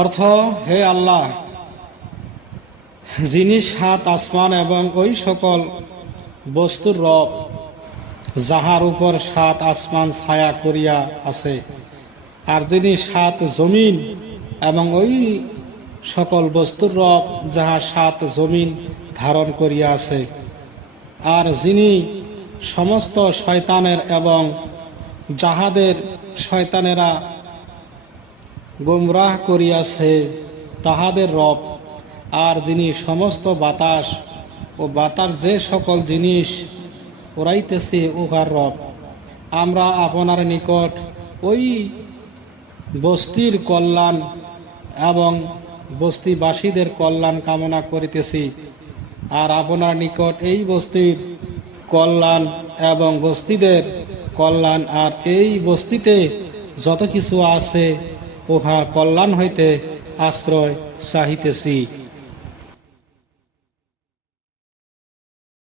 অর্থ, হে আল্লাহ, যিনি সাত আসমান এবং ওই সকল বস্তুর রব যাহার উপর সাত আসমান ছায়া করিয়া আছে, আর যিনি সাত জমিন এবং ওই সকল বস্তুর রব যাহা সাত জমিন ধারণ করিয়া আছে, আর যিনি সমস্ত শয়তানের এবং যাহাদের শয়তানেরা গোমরাহ করিয়াছে তাহাদের রব, আর যিনি সমস্ত বাতাস ও বাতাস যে সকল জিনিস উড়াইতেছে উহার রব। আমরা আপনার নিকট ওই বস্তির কল্যাণ এবং বস্তিবাসীদের কল্যাণ কামনা করিতেছি, আর আপনার নিকট এই বস্তির কল্যাণ এবং বস্তিদের কল্যাণ আর এই বস্তিতে যত কিছু আছে উহা কল্যাণ হইতে আশ্রয় চাহিতেছি।